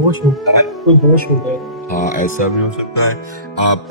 दोष हो, कोई दोष हो गए। हाँ, ऐसा भी हो सकता है। आप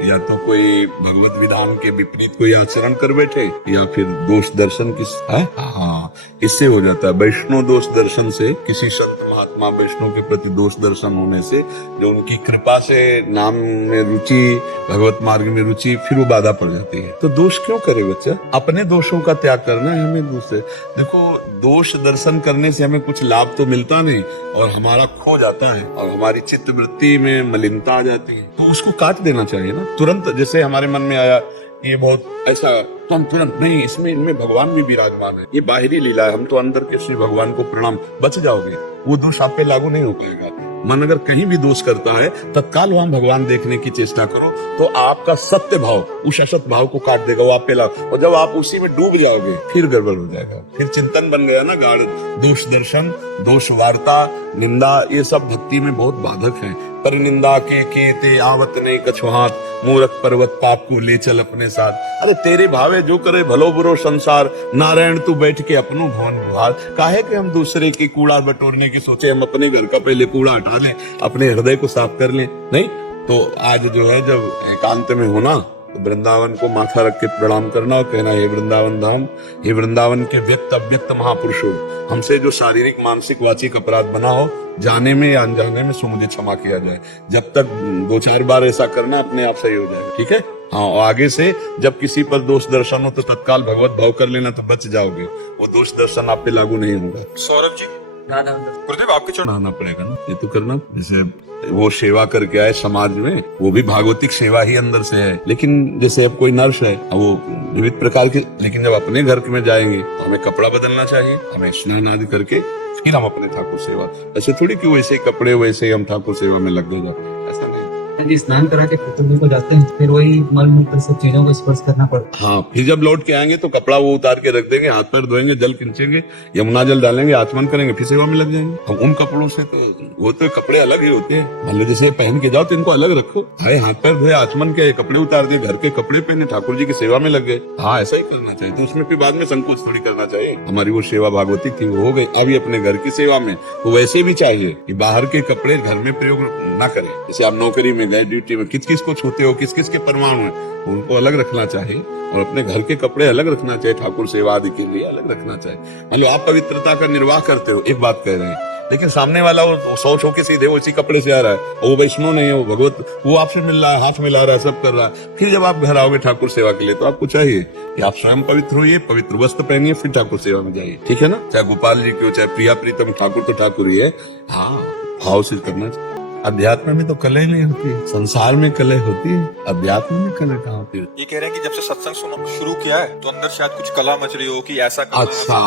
या तो कोई भगवत विधान के विपरीत कोई आचरण कर बैठे, या फिर दोष दर्शन किस है, हाँ, इससे हो जाता है। वैष्णव दोष दर्शन से, किसी संत महात्मा वैष्णव के प्रति दोष दर्शन होने से, जो उनकी कृपा से नाम में रुचि, भगवत मार्ग में रुचि, फिर वो बाधा पड़ जाती है। तो दोष क्यों करे बच्चा? अपने दोषों का त्याग करना है हमें। दूसरे देखो, दोष दर्शन करने से हमें कुछ लाभ तो मिलता नहीं, और हमारा खो जाता है, और हमारी चित्त वृत्ति में मलिनता आ जाती है। तो उसको काट देना चाहिए ना तुरंत। जैसे हमारे मन में आया ये बहुत ऐसा, तो हम तुरंत नहीं, इसमें इनमें भगवान भी विराजमान है, ये बाहरी लीला है, हम तो अंदर के श्री भगवान को प्रणाम, बच जाओगे। वो दोष आप पे लागू नहीं हो पाएगा। मन अगर कहीं भी दोष करता है, तत्काल वहां भगवान देखने की चेष्टा करो, तो आपका सत्य भाव उस असत भाव को काट देगा, वो आप पे लागू। और जब आप उसी में डूब जाओगे, फिर गड़बड़ हो जाएगा। फिर चिंतन बन गया ना गाढ़। दोष दर्शन, दोष वार्ता, निंदा, ये सब भक्ति में बहुत बाधक है। पर निंदा के ते आवत नहीं कछु हाथ, मूरख पर्वत पाप को ले चल अपने साथ। अरे तेरे भावे जो करे भलो बुरो संसार, नारायण तू बैठ के अपनो भवन विहार। काहे कि हम दूसरे की कूड़ा बटोरने की सोचे, हम अपने घर का पहले कूड़ा हटा लें, अपने हृदय को साफ कर लें। नहीं तो आज जो है, जब एकांत में होना, तो वृंदावन को माथा रख के प्रणाम करना और कहना, हे वृंदावन धाम, हे वृंदावन के व्यक्त अव्यक्त महापुरुषों, हमसे जो शारीरिक मानसिक वाचिक अपराध बना हो, जाने में या अनजाने में, सो मुझे क्षमा किया जाए। जब तक 2-4 बार ऐसा करना, अपने आप सही हो जाएगा। ठीक है, हाँ। और आगे से जब किसी पर दोष दर्शन हो, तो तत्काल भगवत भाव कर लेना, तो बच जाओगे। वो दोष दर्शन आप पे लागू नहीं होगा। सौरभ जी, गुरुदेव आपके चरण आना पड़ेगा ना, ये तो करना। जैसे वो सेवा करके आए समाज में, वो भी भागवतिक सेवा ही अंदर से है। लेकिन जैसे अब कोई नर्स है, वो विविध प्रकार के, लेकिन जब अपने घर में जाएंगे, तो हमें कपड़ा बदलना चाहिए, हमें स्नान आदि करके फिर हम अपने ठाकुर सेवा। ऐसे थोड़ी कि वैसे कपड़े वैसे ही हम ठाकुर सेवा में लग जाए, ऐसा नहीं। यदि स्नान करा के पुतली को जाते हैं, फिर वही मल मूत्र सब चीजों को स्पर्श करना पड़ता है। हाँ, फिर जब लौट के आएंगे तो कपड़ा वो उतार के रख देंगे, हाथ पैर धोएंगे, जल खींचेंगे, यमुना जल डालेंगे, आचमन करेंगे, फिर सेवा में लग जाएंगे। हम उन कपड़ों से तो, वो तो कपड़े अलग ही होते हैं। मान लो जैसे पहन के जाओ तो इनको अलग रखो, भाई हाथ पैर धोए, आचमन के कपड़े उतार दिए, घर के कपड़े पहने, ठाकुर जी की सेवा में लग गए। हाँ, ऐसा ही करना चाहिए। तो उसमें फिर बाद में संकोच थोड़ी करना चाहिए। हमारी वो सेवा भागवतिक थी, वो हो गई। अभी अपने घर की सेवा में तो वैसे भी चाहिए कि बाहर के कपड़े घर में प्रयोग ना करें। जैसे आप नौकरी में गए, ड्यूटी में, किस किस को छूते हो, किस किस के परमाणु है, उनको अलग रखना चाहिए, और अपने घर के कपड़े अलग रखना चाहिए, ठाकुर सेवा आदि के लिए अलग रखना चाहिए। मतलब आप पवित्रता का निर्वाह करते हो, एक बात कह रहे हैं, लेकिन सामने वाला वो 100 होके सीधे वो इसी कपड़े से आ रहा है, और वो वैष्णव नहीं है, वो भगवत, वो आपसे मिल रहा है, हाथ मिला रहा है, सब कर रहा है। फिर जब आप घर आओगे ठाकुर सेवा के लिए, तो आपको चाहिए कि आप स्वयं पवित्र होइए, पवित्र वस्त्र पहनिए, फिर ठाकुर सेवा में जाइए। ठीक है ना? चाहे गोपाल जी की हो, चाहे प्रिया प्रीतम, ठाकुर तो ठाकुर ही है। हाँ, भाव से करना चाहिए। अध्यात्म में तो कलह नहीं होती, संसार में कलह होती है, अध्यात्म में कलह कहाँ होती है? ये कह रहे हैं कि जब से सत्संग सुनना शुरू किया है, तो अंदर शायद कुछ कला मच रही हो कि ऐसा अच्छा,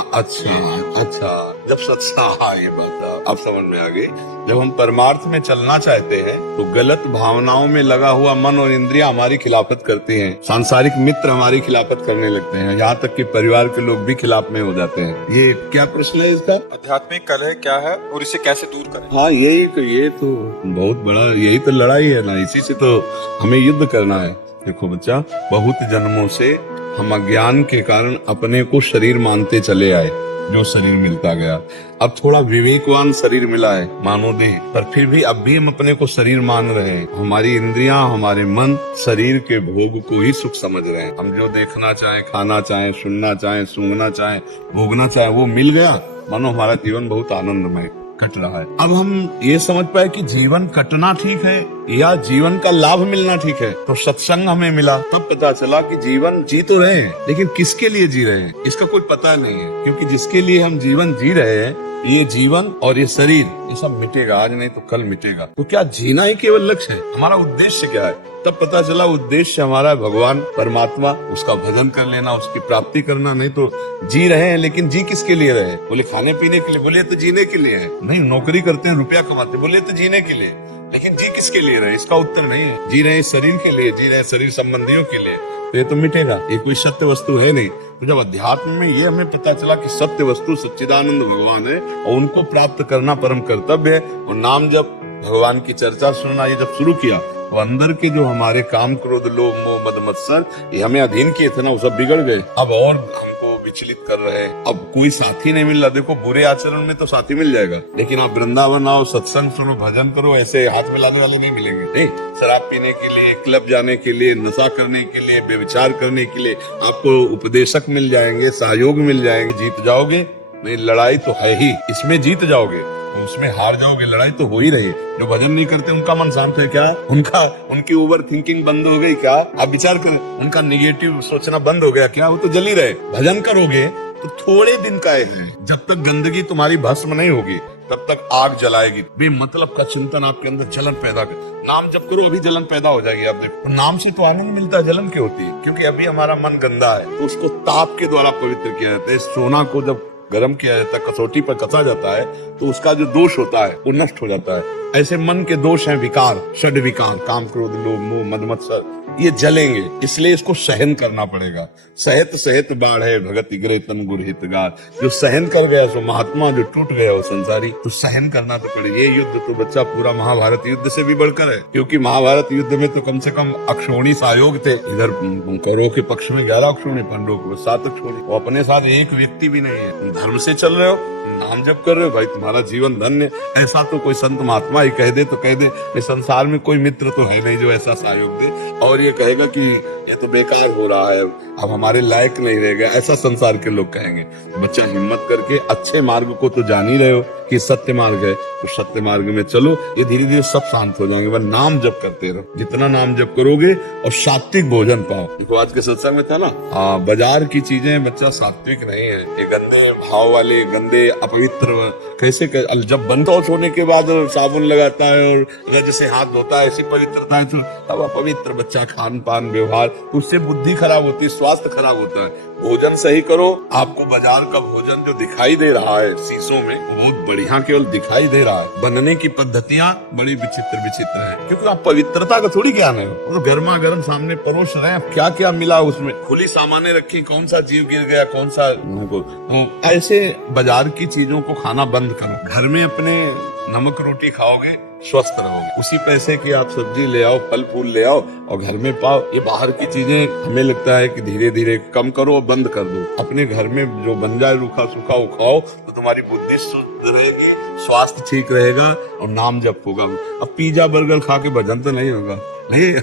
जब सत्संग, हाँ, ये बात अब समझ में आ गई। जब हम परमार्थ में चलना चाहते हैं, तो गलत भावनाओं में लगा हुआ मन और इंद्रियां हमारी खिलाफत करते हैं, सांसारिक मित्र हमारी खिलाफत करने लगते हैं, यहाँ तक कि परिवार के लोग भी खिलाफ में हो जाते हैं। ये क्या प्रश्न है इसका? आध्यात्मिक कलह क्या है और इसे कैसे दूर करें? हाँ, ये तो बहुत बड़ा, यही तो लड़ाई है ना, इसी से तो हमें युद्ध करना है। देखो बच्चा, बहुत जन्मों से हम अज्ञान के कारण अपने को शरीर मानते चले आए, जो शरीर मिलता गया। अब थोड़ा विवेकवान शरीर मिला है, मानो दे, पर फिर भी अब भी हम अपने को शरीर मान रहे हैं। हमारी इंद्रियां, हमारे मन शरीर के भोग को ही सुख समझ रहे हैं। हम जो देखना चाहें, खाना चाहें, सुनना चाहें, सूंघना चाहें, भोगना चाहें, वो मिल गया, मानो हमारा जीवन बहुत आनंदमय कट रहा है। अब हम ये समझ पाए कि जीवन कटना ठीक है या जीवन का लाभ मिलना ठीक है। तो सत्संग हमें मिला, तब पता चला कि जीवन जी तो रहे हैं, लेकिन किसके लिए जी रहे हैं इसका कोई पता नहीं है। क्योंकि जिसके लिए हम जीवन जी रहे हैं, ये जीवन और ये शरीर, ये सब मिटेगा, आज नहीं तो कल मिटेगा। तो क्या जीना ही केवल लक्ष्य है? हमारा उद्देश्य क्या है? तब पता चला उद्देश्य हमारा भगवान परमात्मा, उसका भजन कर लेना, उसकी प्राप्ति करना। नहीं तो जी रहे हैं, लेकिन जी किसके लिए रहे? बोले खाने पीने के लिए, बोले तो जीने के लिए है। नहीं, नौकरी करते हैं, रुपया कमाते, बोले तो जीने के लिए, लेकिन जी किसके लिए रहे? इसका उत्तर नहीं है। जी रहे हैं शरीर के लिए, जी रहे हैं शरीर संबंधियों के लिए, तो ये तो मिटेगा, ये कोई सत्य वस्तु है नहीं। तो जब अध्यात्म में ये हमें पता चला कि सत्य वस्तु सच्चिदानंद भगवान है, और उनको प्राप्त करना परम कर्तव्य है, और नाम जब, भगवान की चर्चा सुनना ये जब शुरू किया, तो अंदर के जो हमारे काम, क्रोध, लोभ, मोह, मद, मत्सर, ये हमें अधीन किए थे ना, वो सब बिगड़ गए। अब और हमको विचलित कर रहे हैं। अब कोई साथी नहीं मिल रहा। देखो बुरे आचरण में तो साथी मिल जाएगा, लेकिन आप वृंदावन आओ, सत्संग सुनो, भजन करो, ऐसे हाथ मिलाने वाले नहीं मिलेंगे। नहीं, शराब पीने के लिए, क्लब जाने के लिए, नशा करने के लिए, व्यभिचार करने के लिए आपको उपदेशक मिल जाएंगे, सहयोग मिल जाएंगे। जीत जाओगे नहीं, लड़ाई तो है ही, इसमें जीत जाओगे, उसमें हार जाओगे, लड़ाई तो हो ही रही है। जो भजन नहीं करते उनका मन शांत है क्या? उनकी ओवर थिंकिंग बंद हो गई क्या? आप विचार करें, उनका निगेटिव सोचना बंद हो गया क्या? वो तो जल ही रहे। भजन करोगे तो थोड़े दिन का है, जब तक गंदगी तुम्हारी भस्म नहीं होगी तब तक आग जलाएगी। बेमतलब का चिंतन आपके अंदर जलन पैदा कर, नाम जब करो अभी जलन पैदा हो जाएगी। आप देखो, नाम से तो आनंद मिलता है, जलन क्यों होती है? क्योंकि अभी हमारा मन गंदा है, तो उसको ताप के द्वारा पवित्र किया जाता है। सोना को जब गर्म किया जाता है, कसौटी पर कसा जाता है, तो उसका जो दोष होता है वो नष्ट हो जाता है। ऐसे मन के दोष हैं विकार, षड विकार, काम, क्रोध, लोभ, मोह, मद, मत्सर, ये जलेंगे, इसलिए इसको सहन करना पड़ेगा। सहत सहत बाढ़ है भगत इगरे तन गुर हितगार। जो सहन कर गया सो महात्मा, जो टूट गया वो संसारी। तो सहन करना तो पड़ेगा। ये युद्ध तो बच्चा पूरा महाभारत युद्ध से भी बढ़कर है, क्योंकि महाभारत युद्ध में तो कम से कम अक्षोणी सहयोग थे। इधर कौरवों के पक्ष में 11 अक्षोणी, पांडवों के 7 अक्षोणी। वो अपने साथ एक व्यक्ति भी नहीं है। तुम धर्म से चल रहे हो, नाम जप कर रहे हो, भाई तुम्हारा जीवन धन्य। ऐसा तो कोई संत महात्मा ही कह दे तो कह दे, इस संसार में कोई मित्र तो है नहीं जो ऐसा सहयोग दे और ये कहेगा कि ये तो बेकार हो रहा है, अब हमारे लायक नहीं रह गया, ऐसा संसार के लोग कहेंगे। बच्चा हिम्मत करके अच्छे मार्ग को तो जान ही रहे हो कि सत्य मार्ग है, तो सत्य मार्ग में चलो, ये धीरे धीरे सब शांत हो जाएंगे। बस नाम जप करते रहो, जितना नाम जप करोगे और सात्विक भोजन पाओ। देखो आज के सत्संग में था ना, बाजार की चीजें बच्चा सात्विक नहीं है, ये गंदे भाव वाले, गंदे अपवित्र। कैसे जब बंद होने के बाद साबुन लगाता है और रज से हाथ धोता है, ऐसी पवित्रता है, तो अब अपवित्र बच्चा खान पान व्यवहार, उससे बुद्धि खराब होती है, स्वास्थ्य खराब होता है। भोजन सही करो, आपको बाजार का भोजन जो दिखाई दे रहा है शीशों में, बहुत बढ़िया केवल दिखाई दे रहा है। बनने की पद्धतियां बड़ी विचित्र विचित्र हैं, क्योंकि आप पवित्रता का थोड़ी ज्ञान है। वो तो गर्मा गर्म सामने परोस रहे हैं, क्या क्या मिला उसमें, खुली सामाने रखी, कौन सा जीव गिर गया, कौन सा ऐसे बाजार की चीजों को खाना बंद करो। घर में अपने नमक रोटी खाओगे, स्वस्थ रहोगे। उसी पैसे की आप सब्जी ले आओ, फल फूल ले आओ और घर में पाओ। ये बाहर की चीजें हमें लगता है कि धीरे धीरे कम करो और बंद कर दो। अपने घर में जो बन जाए रूखा सूखा वो खाओ, तो तुम्हारी बुद्धि शुद्ध रहेगी, स्वास्थ्य ठीक रहेगा और नाम जप होगा। अब पिज्जा बर्गर खा के भजन तो नहीं होगा, नहीं।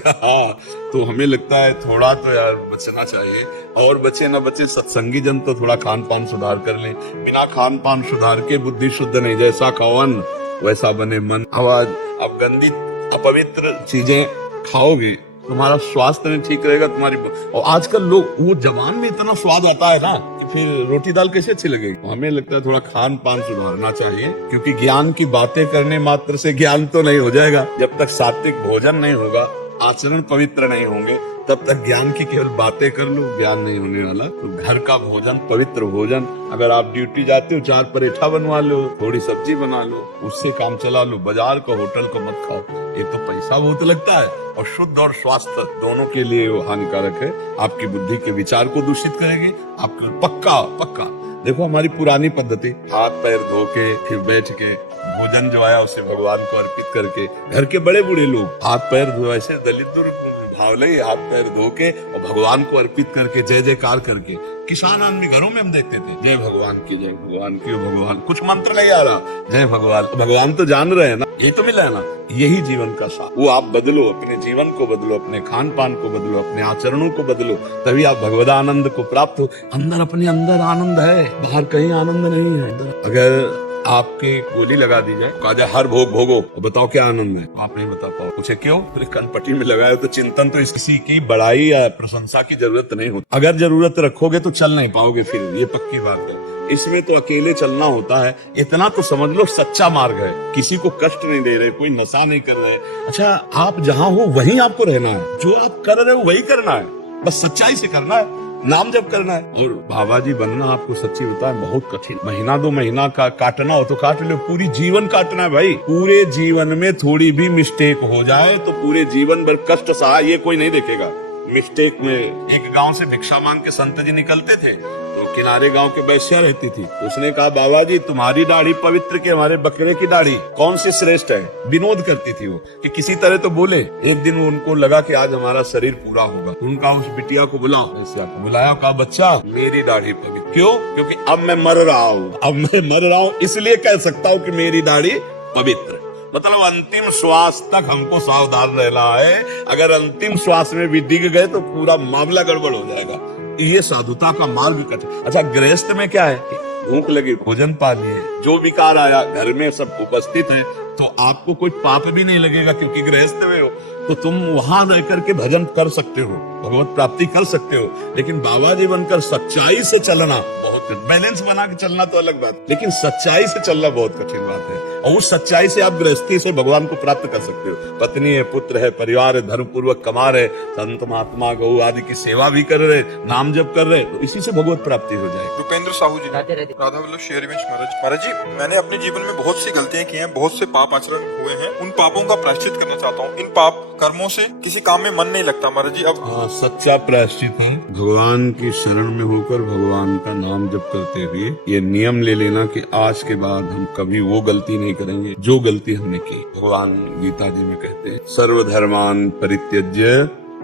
तो हमें लगता है थोड़ा तो यार बचना चाहिए, और बचे ना बचे सत्संगी जन तो थोड़ा खान पान सुधार कर लें। बिना खान पान सुधार के बुद्धि शुद्ध नहीं, जैसा खाओ अन्न वैसा बने मन। आवाज अब गंदी अपवित्र चीजें खाओगे, तुम्हारा स्वास्थ्य नहीं ठीक रहेगा, तुम्हारी। और आजकल लोग, वो जवान में इतना स्वाद आता है ना कि फिर रोटी दाल कैसे अच्छी लगेगी। हमें लगता है थोड़ा खान पान सुधारना चाहिए, क्योंकि ज्ञान की बातें करने मात्र से ज्ञान तो नहीं हो जाएगा। जब तक सात्विक भोजन नहीं होगा, आचरण पवित्र नहीं होंगे, तब तक ज्ञान की केवल बातें कर लो, ज्ञान नहीं होने वाला। तो घर का भोजन, पवित्र भोजन, अगर आप ड्यूटी जाते हो 4 पराठा बनवा लो, थोड़ी सब्जी बना लो, उससे काम चला लो। बाजार का, होटल का मत खाओ, ये तो पैसा बहुत लगता है और शुद्ध और स्वास्थ्य दोनों के लिए वो हानिकारक है। आपकी बुद्धि के विचार को दूषित करेगी। आपको पक्का देखो, हमारी पुरानी पद्धति, हाथ पैर धो के फिर बैठ के भोजन जो आया उसे भगवान को अर्पित करके, घर के बड़े बूढ़े लोग हाथ पैर धो, ऐसे दलित भावले हाथ पैर धो के और भगवान को अर्पित करके जय जयकार करके। किसान आदमी घरों में हम देखते थे, जय भगवान की, जय भगवान की, भगवान। कुछ मंत्र नहीं आ रहा, जय भगवान। भगवान तो जान रहे हैं ना, यही तो मिला है ना, यही जीवन का साथ। वो आप बदलो, अपने जीवन को बदलो, अपने खान पान को बदलो, अपने आचरणों को बदलो, तभी आप भगवद आनंद को प्राप्त हो। अंदर, अपने अंदर आनंद है, बाहर कहीं आनंद नहीं है। अगर आपकी गोली लगा दी जाए, कहा जाए हर भोग भोगो, तो बताओ क्या आनंद है, आप नहीं बता पाओ। पूछे क्यों? फिर कनपट्टी में लगाए तो चिंतन तो किसी की बड़ाई या प्रशंसा की जरूरत नहीं होती। अगर जरूरत रखोगे तो चल नहीं पाओगे, फिर ये पक्की बात है। इसमें तो अकेले चलना होता है, इतना तो समझ लो सच्चा मार्ग है। किसी को कष्ट नहीं दे रहे, कोई नशा नहीं कर रहे। अच्छा, आप जहाँ हो वहीं आपको रहना है, जो आप कर रहे हो वही करना है, बस सच्चाई से करना है, नाम जप करना है। और बाबा जी बनना, आपको सच्ची बताएं, बहुत कठिन। महीना 2 महीना का काटना हो तो काट लो, पूरी जीवन काटना है भाई। पूरे जीवन में थोड़ी भी मिस्टेक हो जाए तो पूरे जीवन भर कष्ट सहा, ये कोई नहीं देखेगा। मिस्टेक में एक गांव से भिक्षा मांग के संत जी निकलते थे, तो किनारे गांव के वैश्या रहती थी। उसने कहा बाबा जी तुम्हारी दाढ़ी पवित्र के हमारे बकरे की दाढ़ी कौन सी श्रेष्ठ है। विनोद करती थी वो कि किसी तरह तो बोले। एक दिन उनको लगा कि आज हमारा शरीर पूरा होगा। उनका उस बिटिया को बुलाओ, वैश्या को बुलाया, कहा बच्चा मेरी दाढ़ी पवित्र। क्यों? क्योंकि अब मैं मर रहा हूँ, इसलिए कह सकता हूँ कि मेरी दाढ़ी पवित्र। मतलब अंतिम श्वास तक हमको सावधान रहना है। अगर अंतिम श्वास में भी डिग गए तो पूरा मामला गड़बड़ हो जाएगा। ये साधुता का मार्ग कठिन। अच्छा, गृहस्थ में क्या है? भूख लगी, भोजन पा लिए, जो विकार आया घर में सब उपस्थित है, तो आपको कोई पाप भी नहीं लगेगा क्योंकि गृहस्थ में हो। तो तुम वहां रह करके भजन कर सकते हो, भगवत प्राप्ति कर सकते हो। लेकिन बाबा जी बनकर सच्चाई से चलना बहुत, बैलेंस बना के चलना तो अलग बात, लेकिन सच्चाई से चलना बहुत कठिन बात है। और उस सच्चाई से आप गृहस्थी से भगवान को प्राप्त कर सकते हो। पत्नी है, पुत्र है, परिवार है, धर्म पूर्वक कमा रहे, संत महात्मा गौ आदि की सेवा भी कर रहे, नाम जप कर रहे, तो इसी से भगवत प्राप्ति हो जाएगी। रुपेंद्र साहू जी, राधा वल्लभ श्री हरिवंश महाराज जी, मैंने अपने जीवन में बहुत सी गलतियां की हैं, बहुत से पाप आचरण हुए हैं। उन पापों का प्रायश्चित करना चाहता हूँ। इन पाप कर्मों से किसी काम में मन नहीं लगता महाराज जी। अब सच्चा प्रायश्चित है भगवान की शरण में होकर भगवान का नाम जप करते हुए ये नियम ले लेना कि आज के बाद हम कभी वो गलती नहीं करेंगे जो गलती हमने की। भगवान गीता जी में कहते हैं सर्वधर्मान परित्यज्य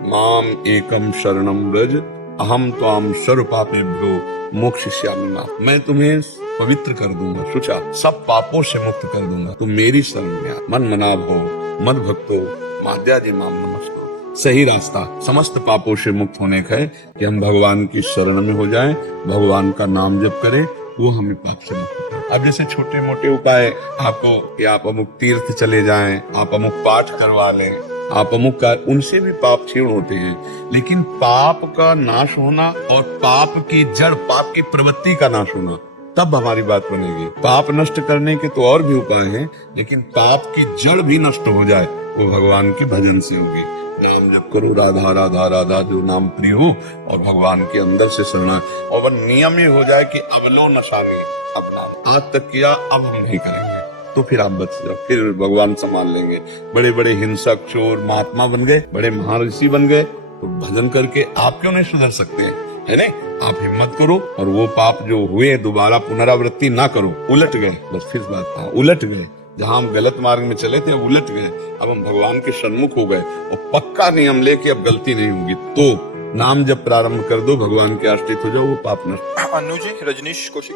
माम एकम शरणम व्रज अहम त्वाम सर्व पापेभ्यो मोक्षयिष्यामि मां। मैं तुम्हें पवित्र कर दूंगा, शुचा, सब पापों से मुक्त कर दूंगा, तुम मेरी शरण में मन मना भो मद भक्तो माद्याजी माम नमस्ते। सही रास्ता समस्त पापों से मुक्त होने का है कि हम भगवान की शरण में हो जाएं, भगवान का नाम जप करें, वो हमें पाप से मुक्त करे। अब जैसे छोटे मोटे उपाय आपको कि आप अमुक तीर्थ चले जाएं, आप अमुक पाठ करवा लें, आप अमुक का, उनसे भी पाप क्षीण होते हैं। लेकिन पाप का नाश होना और पाप की जड़, पाप की प्रवृत्ति का नाश होना, तब हमारी बात बनेगी। पाप नष्ट करने के तो और भी उपाय हैं, लेकिन पाप की जड़ भी नष्ट हो जाए वो भगवान के भजन से होगी। नाम जप करो, राधा राधा राधा, जो नाम प्रिय हो, और भगवान के अंदर से शरणा, और वह नियम ही हो जाए कि अब लो नशामी, अब नाम आज तक किया अब हम नहीं करेंगे, तो फिर आप बच जाओ, फिर भगवान संभाल लेंगे। बड़े बड़े हिंसक चोर महात्मा बन गए, बड़े महर्षि बन गए, तो भजन करके आप क्यों नहीं सुधर सकते हैं? है नहीं? आप हिम्मत करो और वो पाप जो हुए दोबारा पुनरावृत्ति ना करो। उलट गए, बस फिर बात, उलट गए, जहां हम गलत मार्ग में चले थे उलट गए, अब हम भगवान के सन्मुख हो गए और पक्का नियम लेके अब गलती नहीं होगी, तो नाम जब प्रारंभ कर दो, भगवान के आश्रित हो जाओ, वो पाप नष्ट। अनु जी, रजनीश कौशिक,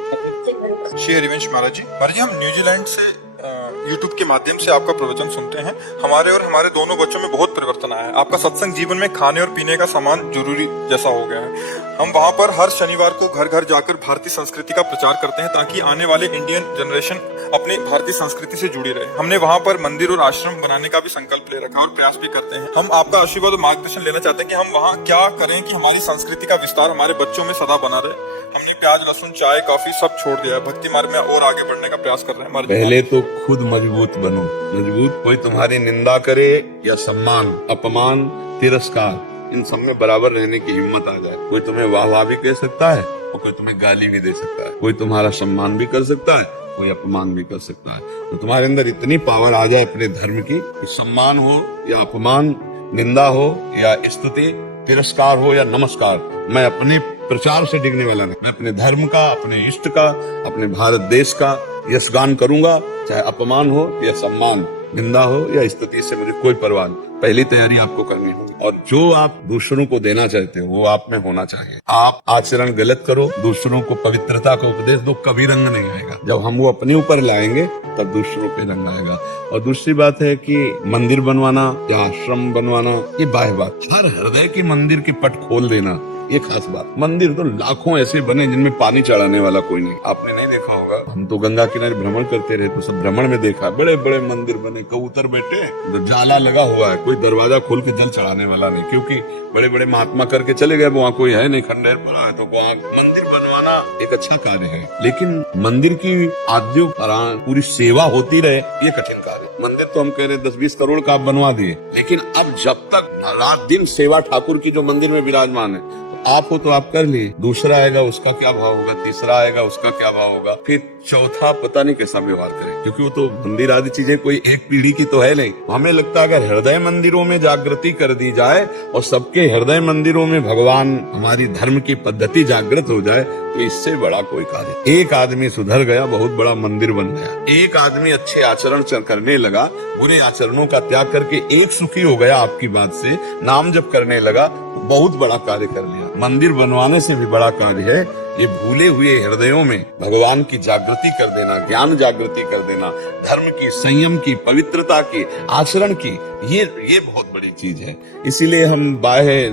श्री हरिवंश महाराज जी, हम न्यूजीलैंड से यूट्यूब के माध्यम से आपका प्रवचन सुनते हैं। हमारे और हमारे दोनों बच्चों में बहुत परिवर्तन आया है। आपका सत्संग जीवन में खाने और पीने का सामान जरूरी जैसा हो गया है। हम वहाँ पर हर शनिवार को घर घर जाकर भारतीय संस्कृति का प्रचार करते हैं ताकि आने वाले इंडियन जनरेशन अपनी भारतीय संस्कृति से जुड़ी रहे। हमने वहाँ पर मंदिर और आश्रम बनाने का भी संकल्प ले रखा और प्रयास भी करते हैं। हम आपका आशीर्वाद और मार्गदर्शन लेना चाहते हैं कि हम वहाँ क्या करें कि हमारी संस्कृति का विस्तार हमारे बच्चों में सदा बना रहे। हमने प्याज लहसुन चाय कॉफी सब छोड़ दिया है, भक्ति मार्ग में और आगे बढ़ने का प्रयास कर रहे हैं। पहले तो खुद मजबूत बनो, मजबूत। कोई तुम्हारी निंदा करे या सम्मान, अपमान, तिरस्कार, इन सब में बराबर रहने की हिम्मत आ जाए। कोई तुम्हें वाह वाह भी कह सकता है और कोई तुम्हें गाली भी दे सकता है, कोई तुम्हारा सम्मान भी कर सकता है, कोई अपमान भी कर सकता है। तो तुम्हारे अंदर इतनी पावर आ जाए अपने धर्म की कि सम्मान हो या अपमान, निंदा हो या स्तुति, तिरस्कार हो या नमस्कार, मैं अपने प्रचार से डिगने वाला नहीं। मैं अपने धर्म का, अपने इष्ट का, अपने भारत देश का यशगान करूंगा, चाहे अपमान हो या सम्मान, निंदा हो या स्तुति, से मुझे कोई परवाह नहीं। पहली तैयारी आपको करनी होगी, और जो आप दूसरों को देना चाहते हो वो आप में होना चाहिए। आप आचरण गलत करो, दूसरों को पवित्रता का उपदेश दो, कभी रंग नहीं आएगा। जब हम वो अपने ऊपर लाएंगे तब दूसरों पे रंग आएगा। और दूसरी बात है कि मंदिर बनवाना या आश्रम बनवाना ये बाह्य बात, हर हृदय की मंदिर की पट खोल देना ये खास बात। मंदिर तो लाखों ऐसे बने जिनमें पानी चढ़ाने वाला कोई नहीं। आपने नहीं देखा होगा, हम तो गंगा किनारे भ्रमण करते रहे तो सब भ्रमण में देखा, बड़े बड़े मंदिर बने, कबूतर बैठे, तो जाला लगा हुआ है, कोई दरवाजा खोल के जल चढ़ाने वाला नहीं, क्योंकि बड़े बड़े महात्मा करके चले गए, वहाँ कोई है नहीं, खंडेर पड़ा है। तो वहाँ मंदिर बनवाना एक अच्छा कार्य है, लेकिन मंदिर की आद्यों पूरी सेवा होती रहे ये कठिन कार्य। मंदिर तो हम कह रहे 10-20 करोड़ का आप बनवा दिए, लेकिन अब जब तक रात दिन सेवा ठाकुर की जो मंदिर में विराजमान है, आप हो तो आप कर लिए, दूसरा आएगा उसका क्या भाव होगा, तीसरा आएगा उसका क्या भाव होगा, फिर चौथा पता नहीं कैसा व्यवहार करें, क्योंकि वो तो मंदिर आदि चीजें कोई एक पीढ़ी की तो है नहीं। हमें लगता है अगर हृदय मंदिरों में जागृति कर दी जाए और सबके हृदय मंदिरों में भगवान, हमारी धर्म की पद्धति जागृत हो जाए, तो इससे बड़ा कोई कार्य। एक आदमी सुधर गया, बहुत बड़ा मंदिर बन गया। एक आदमी अच्छे आचरण करने लगा, बुरे आचरणों का त्याग करके एक सुखी हो गया आपकी बात से, नाम जप करने लगा, बहुत बड़ा कार्य कर लिया। मंदिर बनवाने से भी बड़ा कार्य है ये भूले हुए हृदयों में भगवान की जागृति कर देना, ज्ञान जागृति कर देना, धर्म की, संयम की, पवित्रता की, आचरण की, ये बहुत बड़ी चीज है। इसीलिए हम बाह्य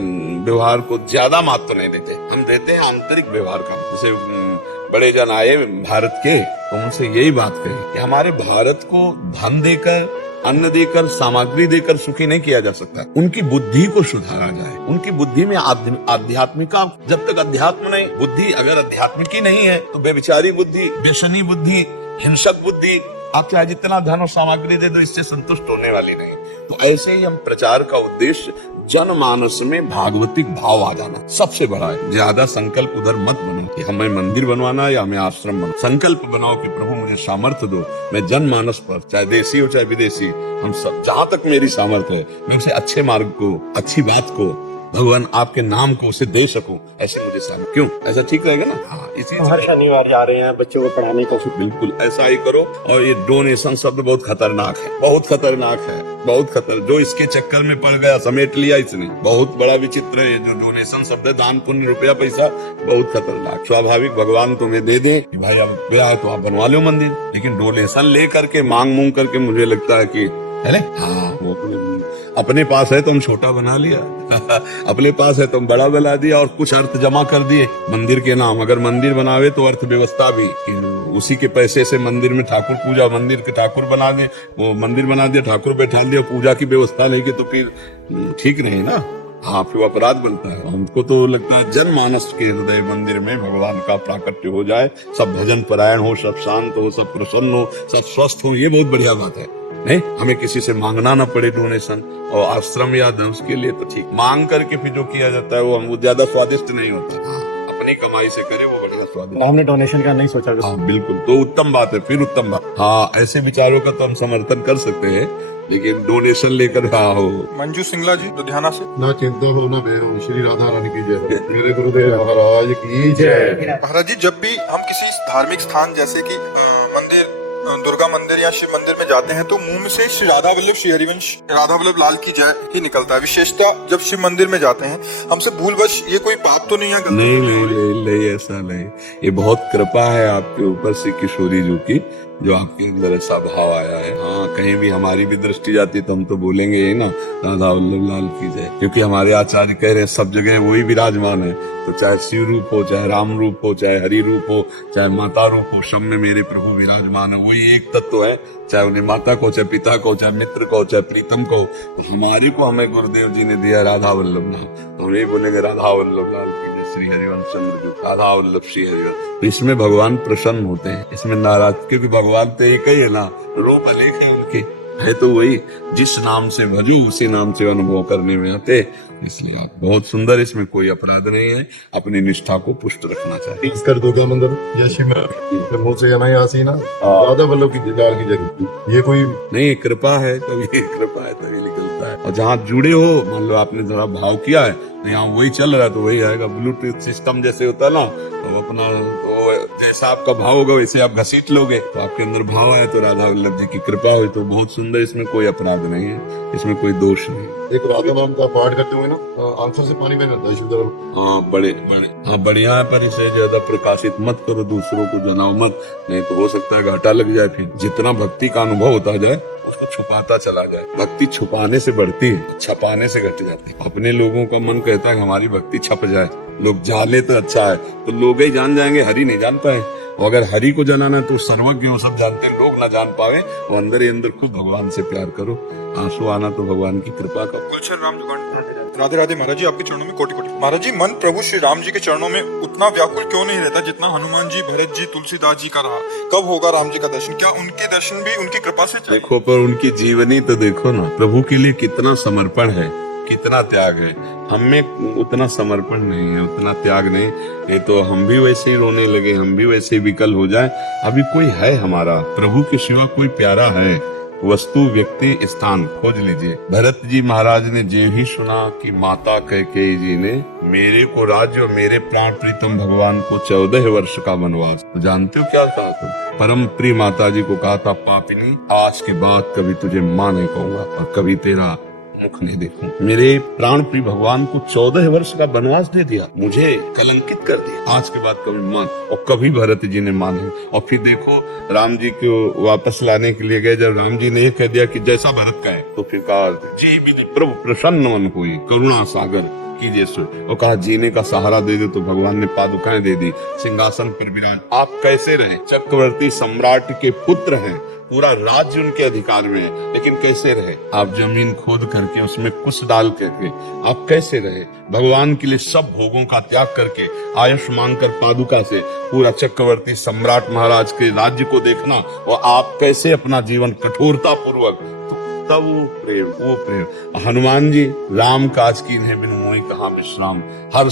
व्यवहार को ज्यादा महत्व नहीं देते, हम देते हैं आंतरिक व्यवहार का। जैसे बड़े जन आए भारत के, तो उनसे यही बात कही कि हमारे भारत को धन देकर, अन्न देकर, सामग्री देकर सुखी नहीं किया जा सकता। उनकी बुद्धि को सुधारा जाए। उनकी बुद्धि में आध्यात्मिका, जब तक अध्यात्म नहीं, बुद्धि अगर आध्यात्मिक ही नहीं है तो बेविचारी बुद्धि, व्यसनी बुद्धि, हिंसक बुद्धि, आप चाहे जितना धन और सामग्री दे दो, इससे संतुष्ट होने वाली नहीं। तो ऐसे ही हम प्रचार का उद्देश्य जनमानस में भागवतिक भाव आ जाना सबसे बड़ा है। ज्यादा संकल्प उधर मत बनो कि हमें मंदिर बनवाना है या हमें आश्रम बनवाना। संकल्प बनाओ कि प्रभु मुझे सामर्थ्य दो, मैं जनमानस पर, चाहे देसी हो चाहे विदेशी, हम सब, जहाँ तक मेरी सामर्थ्य है, मैं उसे अच्छे मार्ग को, अच्छी बात को, भगवान आपके नाम को उसे दे सकूं, ऐसे मुझे सामने। क्यों ऐसा ठीक रहेगा ना? हाँ, इसी हर शनिवार जा रहे हैं बच्चों को पढ़ाने का। बिल्कुल ऐसा ही करो। और ये डोनेशन शब्द बहुत खतरनाक है, बहुत खतरनाक है, बहुत खतर। जो इसके चक्कर में पड़ गया, समेट लिया इसने, बहुत बड़ा विचित्र है। जो डोनेशन शब्द है, दान पुण्य, रुपया पैसा, बहुत खतरनाक। स्वाभाविक भगवान तुम्हें दे दे कि भाई अब गया है तो आप बनवा लो मंदिर, लेकिन डोनेशन ले करके, मांग मूंग करके, मुझे लगता है कि है ना, हाँ, वो अपने पास है तो हम छोटा बना लिया अपने पास है तो हम बड़ा बना दिया, और कुछ अर्थ जमा कर दिए मंदिर के नाम। अगर मंदिर बनावे तो अर्थव्यवस्था भी, उसी के पैसे से मंदिर में ठाकुर पूजा, मंदिर के ठाकुर बना दे, वो मंदिर बना दिया, ठाकुर बैठा दिया, पूजा की व्यवस्था नहीं की तो फिर ठीक नहीं ना। हाँ, फिर अपराध बनता है। हमको तो लगता है जनमानस के हृदय मंदिर में भगवान का प्राकट्य हो जाए, सब भजन परायण हो, सब शांत हो, सब प्रसन्न हो, सब स्वस्थ हो, ये बहुत बढ़िया बात है। नहीं, हमें किसी से मांगना ना पड़े डोनेशन, और आश्रम या धन के लिए तो ठीक, मांग करके फिर जो किया जाता है वो ज्यादा स्वादिष्ट नहीं होता। हाँ, अपनी कमाई से करे वो बढ़िया स्वादिष्ट। हमने डोनेशन का नहीं सोचा। हाँ बिल्कुल, तो उत्तम बात है, फिर उत्तम बात। हाँ, ऐसे विचारों का तो हम समर्थन कर सकते हैं, लेकिन डोनेशन लेकर हाँ हो। मंजू सिंगला जी लुधियाना से। ना चिंता हो ना बेहो, श्री राधा रानी की जय, मेरे गुरुदेव महाराज की जय। महाराज जी, जब भी हम किसी धार्मिक स्थान जैसे कि मंदिर, दुर्गा मंदिर या शिव मंदिर में जाते हैं, तो मुंह में से श्री राधा वल्लभ, श्री हरिवंश, राधा वल्लभ लाल की जय ही निकलता है। विशेषतः जब शिव मंदिर में जाते हैं, हमसे भूलवश ये कोई पाप तो नहीं है? नहीं, ऐसा नहीं। ये बहुत कृपा है आपके ऊपर से किशोरी जी की, जो आपके अंदर ऐसा भाव आया है। हाँ, कहीं भी हमारी भी दृष्टि जाती तो हम तो बोलेंगे ये ना, राधा वल्लभ लाल की जय, क्योंकि हमारे आचार्य कह रहे हैं सब जगह वही विराजमान है। तो चाहे शिव रूप हो, चाहे राम रूप हो, चाहे हरि रूप हो, चाहे माता रूप हो, सब में मेरे प्रभु विराजमान है। वही एक तत्व है, चाहे उन्हें माता को, चाहे पिता को, चाहे मित्र को, चाहे प्रीतम को। तो हमारे को हमें गुरुदेव जी ने दिया राधा वल्लभ लाल, तो हम ये बोलेंगे राधा वल्लभ लाल की जय, श्री हरिवंश चंद्र जी, राधा वल्लभ श्री हरिवंश। तो इसमें भगवान प्रसन्न होते हैं, इसमें नाराज, क्योंकि भगवान तो एक ही है ना, रूप अनेक है उनके, है तो वही। जिस नाम से भजो उसी नाम से अनुभव करने में आते, इसलिए आप बहुत सुंदर, इसमें कोई अपराध नहीं है। अपनी निष्ठा को पुष्ट रखना चाहिए। कर दुर्गा मंदिर या शिव मुंह से नहीं आसी ना, राधा वल्लभ की लाल की जय, ये कोई नहीं, कृपा है, कभी कृपा है तभी निकलता है। और जहाँ जुड़े हो, मान लो आपने जरा भाव किया है, तो यहाँ वही चल रहा है तो वही आएगा। ब्लूटूथ सिस्टम जैसे होता है ना, तो अपना तो जैसा आपका भाव होगा वैसे आप घसीट लोगे। तो आपके अंदर भाव है तो राधा वल्लभ जी की कृपा हुई तो बहुत सुंदर, इसमें कोई अपराध नहीं है, इसमें कोई दोष नहीं। एक राधा नाम का पाठ करते हुए ना, आंखों से पानी बहता है शिवधर्म। हाँ, हाँ बढ़िया है, पर इसे ज्यादा प्रकाशित मत करो, दूसरों को जनाओ मत, नहीं तो हो सकता है घाटा लग जाए। फिर जितना भक्ति का अनुभव होता जाए उसको छुपाता चला जाए। भक्ति छुपाने से बढ़ती है, छपाने से घट जाती है। अपने लोगों का मन कहता है हमारी भक्ति छप जाए, लोग जाने तो अच्छा है, तो लोग ही जान जाएंगे, हरि नहीं जान पाए। और अगर हरि को जनाना है तो सर्वज्ञ हो, सब जानते हैं, लोग ना जान पावे, और अंदर ही अंदर खूब भगवान से प्यार करो। आंसू आना तो भगवान की कृपा का। गुलशन राम जुगाड़। राधे राधे महाराज जी, आपके चरणों में कोटि कोटि। महाराज जी, मन प्रभु श्री राम जी के चरणों में उतना व्याकुल क्यों नहीं रहता जितना हनुमान जी, भरत जी, तुलसीदास जी का रहा? कब होगा राम जी का दर्शन? क्या उनके दर्शन भी उनकी कृपा से चाहिए? देखो, पर उनकी जीवनी तो देखो ना, प्रभु के लिए कितना समर्पण है, कितना त्याग है। हमें उतना समर्पण नहीं है, उतना त्याग नहीं। ये तो हम भी वैसे ही रोने लगे, हम भी वैसे ही विकल हो जाए। अभी कोई है हमारा प्रभु के सिवा कोई प्यारा है? वस्तु व्यक्ति स्थान खोज लीजिए। भरत जी महाराज ने जे ही सुना कि माता कैकेयी जी ने मेरे को राज्य और मेरे प्राण प्रीतम भगवान को 14 वर्ष का वनवास, तो जानते हो क्या कहा था? परम प्रिय माता जी को कहा था, पापिनी आज के बाद कभी तुझे मां नहीं कहूंगा और कभी तेरा मुख नहीं देखूं। मेरे प्राण प्रिय भगवान को 14 वर्ष का वनवास दे दिया, मुझे कलंकित कर दिया, आज के बाद कभी मत। और कभी भरत जी ने माने। और फिर देखो राम जी को वापस लाने के लिए गए, जब राम जी ने ये कह दिया कि जैसा भरत का है, तो फिर कहा जी विधि प्रभु प्रसन्न मन हुई, करुणा सागर कीजिए सो। और कहा जीने का सहारा दे दे, तो भगवान ने पादुकाएं दे दी, सिंहासन पर विराज। आप कैसे रहे? चक्रवर्ती सम्राट के पुत्र हैं, पूरा राज्य उनके अधिकार में है, लेकिन कैसे रहे? आप जमीन खोद करके उसमें कुछ डाल करके आप कैसे रहे? भगवान के लिए सब भोगों का त्याग करके आयुष मांगकर पादुका से पूरा चक्रवर्ती सम्राट महाराज के राज्य को देखना, और आप कैसे अपना जीवन कठोरता पूर्वक, तब वो प्रेम। हनुमान जी राम काज कीन्हे बिनु मोहि कहाँ विश्राम, हर